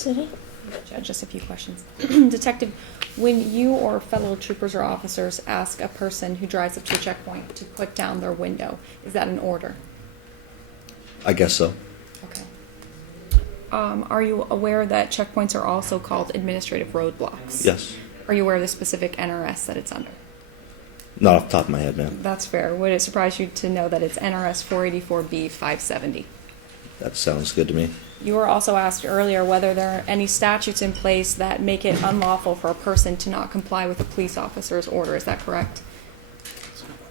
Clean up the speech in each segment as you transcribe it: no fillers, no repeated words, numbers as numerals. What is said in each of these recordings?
City? Just a few questions. Detective, when you or fellow troopers or officers ask a person who drives up to a checkpoint to put down their window, is that an order? I guess so. Okay. Are you aware that checkpoints are also called administrative roadblocks? Yes. Are you aware of the specific NRS that it's under? Not off the top of my head, ma'am. That's fair. Would it surprise you to know that it's NRS 484B 570? That sounds good to me. You were also asked earlier whether there are any statutes in place that make it unlawful for a person to not comply with a police officer's order. Is that correct?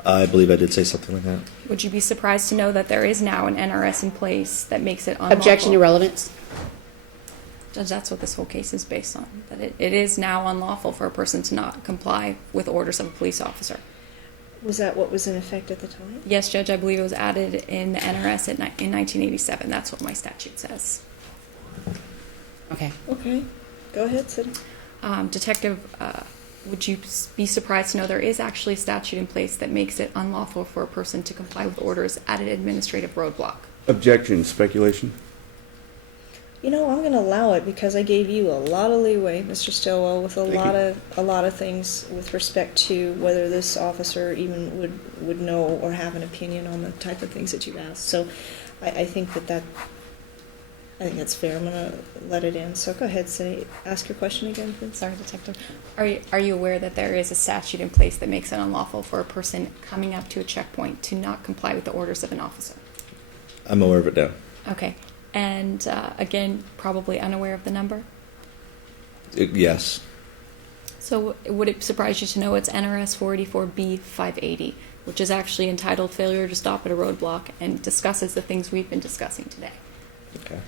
I believe I did say something like that. Would you be surprised to know that there is now an NRS in place that makes it unlawful? Objection to relevance? Judge, that's what this whole case is based on. That it is now unlawful for a person to not comply with orders of a police officer. Was that what was in effect at the time? Yes, Judge, I believe it was added in the NRS in 1987. That's what my statute says. Okay. Okay. Go ahead, Sid. Detective, would you be surprised to know there is actually a statute in place that makes it unlawful for a person to comply with orders at an administrative roadblock? Objection. Speculation. You know, I'm going to allow it because I gave you a lot of leeway, Mr. Stillwell, with a lot of things with respect to whether this officer even would know or have an opinion on the type of things that you've asked. So, I think I think that's fair. I'm going to let it in. So go ahead, ask your question again, please. Sorry, Detective. Are you aware that there is a statute in place that makes it unlawful for a person coming up to a checkpoint to not comply with the orders of an officer? I'm aware of it now. Okay. And again, probably unaware of the number? Yes. So would it surprise you to know it's NRS 484B 580, which is actually entitled Failure to Stop at a Roadblock and discusses the things we've been discussing today. Okay.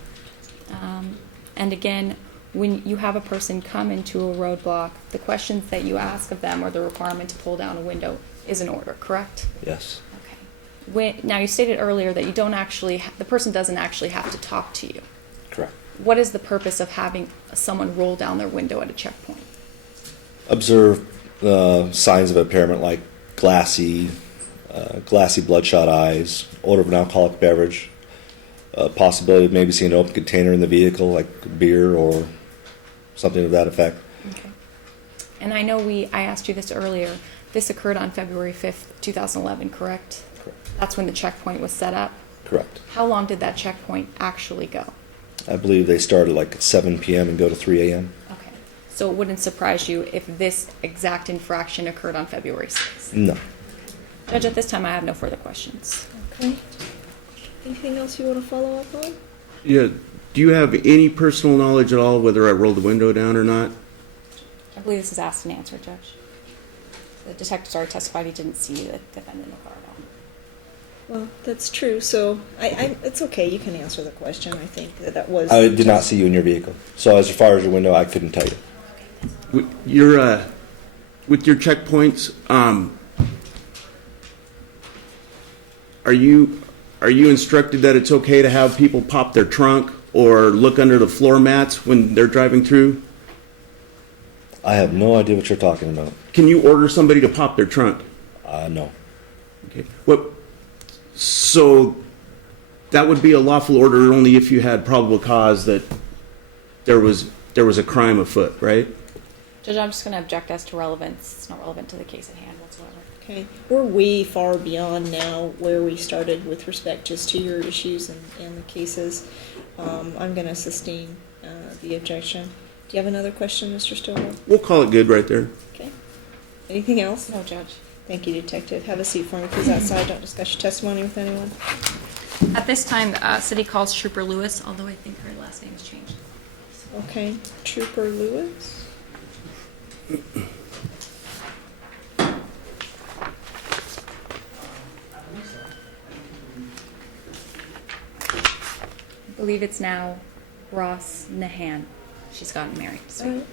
And again, when you have a person come into a roadblock, the questions that you ask of them or the requirement to pull down a window is an order, correct? Yes. Okay. Now, you stated earlier that you don't actually, the person doesn't actually have to talk to you. Correct. What is the purpose of having someone roll down their window at a checkpoint? Observe signs of impairment like glassy bloodshot eyes, odor of an alcoholic beverage, possibility of maybe seeing an open container in the vehicle like beer or something to that effect. Okay. And I know I asked you this earlier. This occurred on February 5th, 2011, correct? Correct. That's when the checkpoint was set up? Correct. How long did that checkpoint actually go? I believe they started like at 7 p.m. and go to 3 a.m. Okay. So it wouldn't surprise you if this exact infraction occurred on February 6th? No. Judge, at this time I have no further questions. Okay. Anything else you want to follow up on? Yeah. Do you have any personal knowledge at all whether I rolled the window down or not? I believe this is asked and answered, Judge. The detectives already testified he didn't see the defendant in the car at all. Well, that's true. So it's okay. You can answer the question. I think that was. I did not see you in your vehicle. So as far as your window, I couldn't tell you. With your checkpoints, are you instructed that it's okay to have people pop their trunk or look under the floor mats when they're driving through? I have no idea what you're talking about. Can you order somebody to pop their trunk? No. Okay. So that would be a lawful order only if you had probable cause that there was a crime afoot, right? Judge, I'm just going to object as to relevance. It's not relevant to the case at hand whatsoever. Okay. We're way far beyond now where we started with respect just to your issues and the cases. I'm going to sustain the objection. Do you have another question, Mr. Stillwell? We'll call it good right there. Okay. Anything else? No, Judge. Thank you, Detective. Have a seat for me, please, outside. Don't discuss your testimony with anyone. At this time, City calls Trooper Lewis, although I think her last name has changed. Okay. Trooper Lewis. I believe it's now Ross Nahan. She's gotten married. So. All right.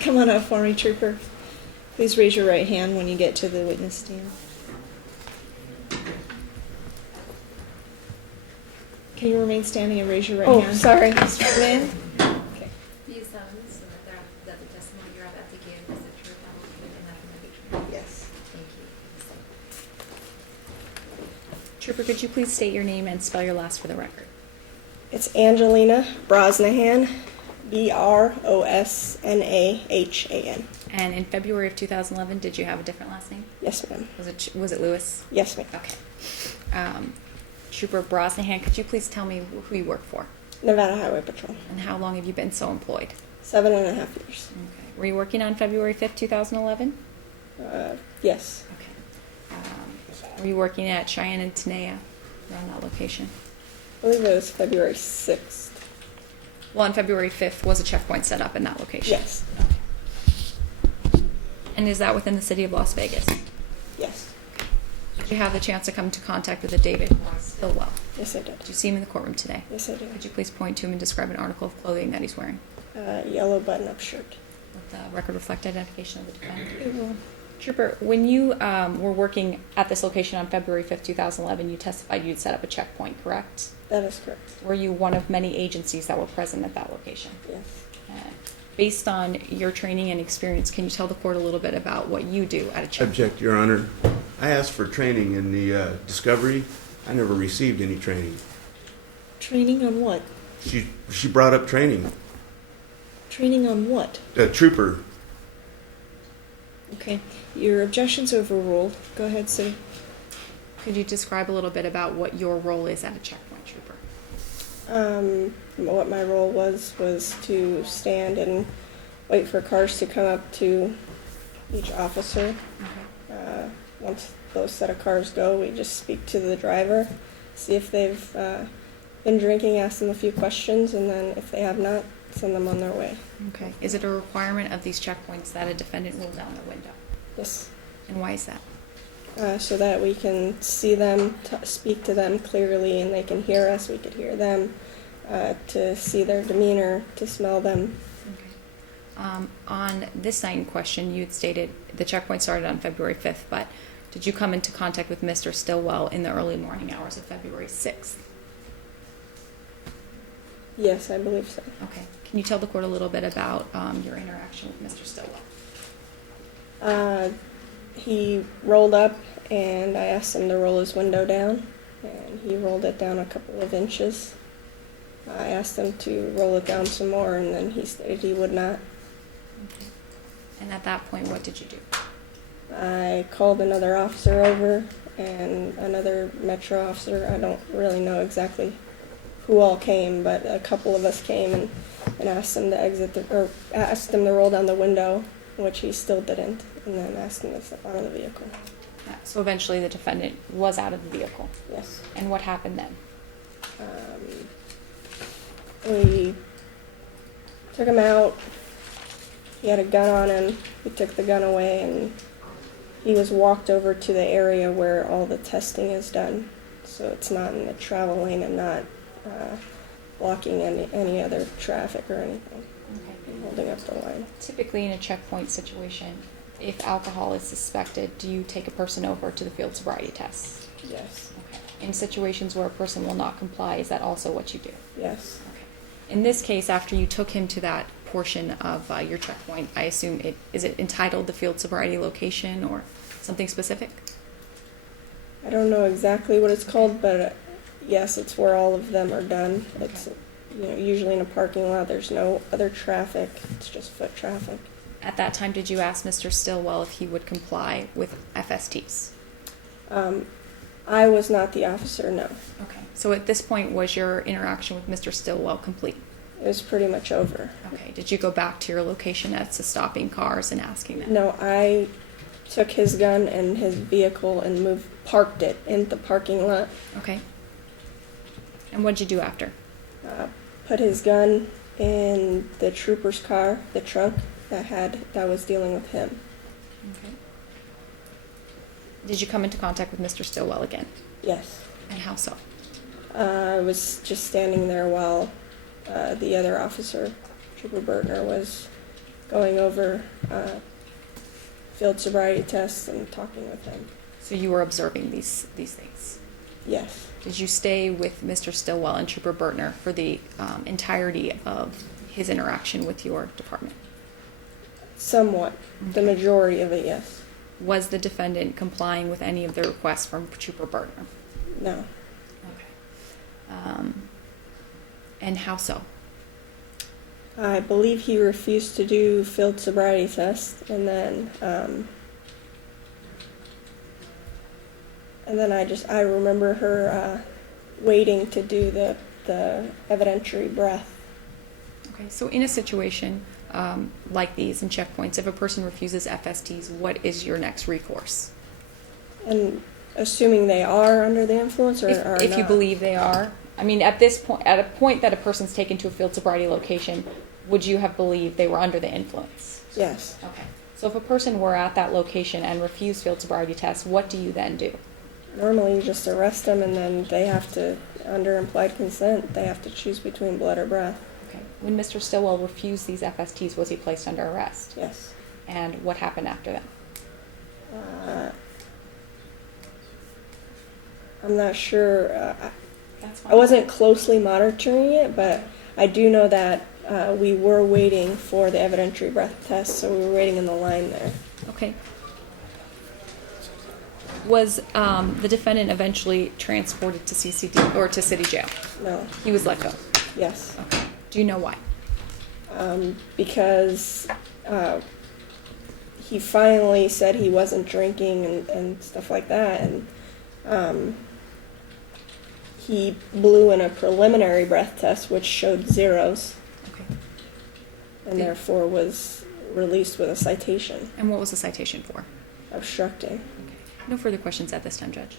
Come on up for me, Trooper. Please raise your right hand when you get to the witness stand. Can you remain standing and raise your right hand? Oh, sorry. Mr. Lynn? Okay. Do you solemnly swear that the testimony you're about to give is the truth, the whole truth, and nothing but the truth? Yes. Thank Trooper, could you please state your name and spell your last for the record? It's Angelina Brosnahan, Brosnahan. And in February of 2011, did you have a different last name? Yes, ma'am. Was it Lewis? Yes, ma'am. Okay. Trooper Brosnahan, could you please tell me who you work for? Nevada Highway Patrol. And how long have you been so employed? 7.5 years. Okay. Were you working on February 5th, 2011? Yes. Okay. Were you working at Cheyenne and Tenaya around that location? I believe it was February 6th. Well, on February 5th was a checkpoint set up in that location? Yes. And is that within the city of Las Vegas? Yes. Did you have the chance to come into contact with a David Stillwell? Yes, I did. Did you see him in the courtroom today? Yes, I did. Could you please point to him and describe an article of clothing that he's wearing? Yellow button-up shirt. Let the record reflect identification of the defendant. It will. Trooper, when you were working at this location on February 5th, 2011, you testified you'd set up a checkpoint, correct? That is correct. Were you one of many agencies that were present at that location? Yes. Based on your training and experience, can you tell the court a little bit about what you do at a checkpoint? Object, Your Honor. I asked for training in the discovery. I never received any training. Training on what? She brought up training. Training on what? Trooper. Okay. Your objection's overruled. Go ahead, City. Could you describe a little bit about what your role is at a checkpoint, Trooper? What my role was to stand and wait for cars to come up to each officer. Once those set of cars go, we just speak to the driver, see if they've been drinking, ask them a few questions, and then if they have not, send them on their way. Okay. Is it a requirement of these checkpoints that a defendant roll down their window? Yes. And why is that? So that we can see them, speak to them clearly, and they can hear us, we could hear them, to see their demeanor, to smell them. Okay. On this night in question, you had stated the checkpoint started on February 5th, but did you come into contact with Mr. Stillwell in the early morning hours of February 6th? Yes, I believe so. Okay. Can you tell the court a little bit about your interaction with Mr. Stillwell? He rolled up, and I asked him to roll his window down, and he rolled it down a couple of inches. I asked him to roll it down some more, and then he stated he would not. Okay. And at that point, what did you do? I called another officer over, and another Metro officer. I don't really know exactly who all came, but a couple of us came and asked him to asked him to roll down the window, which he still didn't, and then asked him to step out of the vehicle. So eventually the defendant was out of the vehicle. Yes. And what happened then? We took him out. He had a gun on him. We took the gun away, and he was walked over to the area where all the testing is done. So it's not in the travel lane and not blocking any other traffic or anything. Okay. And holding up the line. Typically in a checkpoint situation, if alcohol is suspected, do you take a person over to the field sobriety test? Yes. Okay. In situations where a person will not comply, is that also what you do? Yes. Okay. In this case, after you took him to that portion of your checkpoint, I assume is it entitled the field sobriety location or something specific? I don't know exactly what it's called, but yes, it's where all of them are done. Okay. It's usually in a parking lot. There's no other traffic. It's just foot traffic. At that time, did you ask Mr. Stillwell if he would comply with FSTs? I was not the officer, no. Okay. So at this point, was your interaction with Mr. Stillwell complete? It was pretty much over. Okay. Did you go back to your location as to stopping cars and asking them? No, I took his gun and his vehicle and parked it in the parking lot. Okay. And what did you do after? Put his gun in the trooper's car, the trunk that was dealing with him. Okay. Did you come into contact with Mr. Stillwell again? Yes. And how so? I was just standing there while the other officer, Trooper Bertner, was going over field sobriety tests and talking with him. So you were observing these things? Yes. Did you stay with Mr. Stillwell and Trooper Bertner for the entirety of his interaction with your department? Somewhat. The majority of it, yes. Was the defendant complying with any of the requests from Trooper Bertner? No. Okay. And how so? I believe he refused to do field sobriety test, and then I remember her waiting to do the evidentiary breath. Okay, so in a situation like these in checkpoints, if a person refuses FSTs, what is your next recourse? And assuming they are under the influence or are If you not. believe they are, I mean, at this point, at a point that a person's taken to a field sobriety location, would you have believed they were under the influence? Yes. Okay. So if a person were at that location and refused field sobriety tests, what do you then do? Normally, you just arrest them, and then they have to, under implied consent, they have to choose between blood or breath. Okay. When Mr. Stillwell refused these FSTs, was he placed under arrest? Yes. And what happened after that? I'm not sure. That's I wasn't closely monitoring it, but I do know that we were waiting for the evidentiary breath test, so we were waiting in the line there. Okay. Was the defendant eventually transported to CCD or to city jail? No. He was let go. Yes. Okay. Do you know why? Because he finally said he wasn't drinking and stuff like that, and he blew in a preliminary breath test which showed zeros, Okay. and therefore was released with a citation. And what was the citation for? Obstructing. Okay. No further questions at this time, Judge.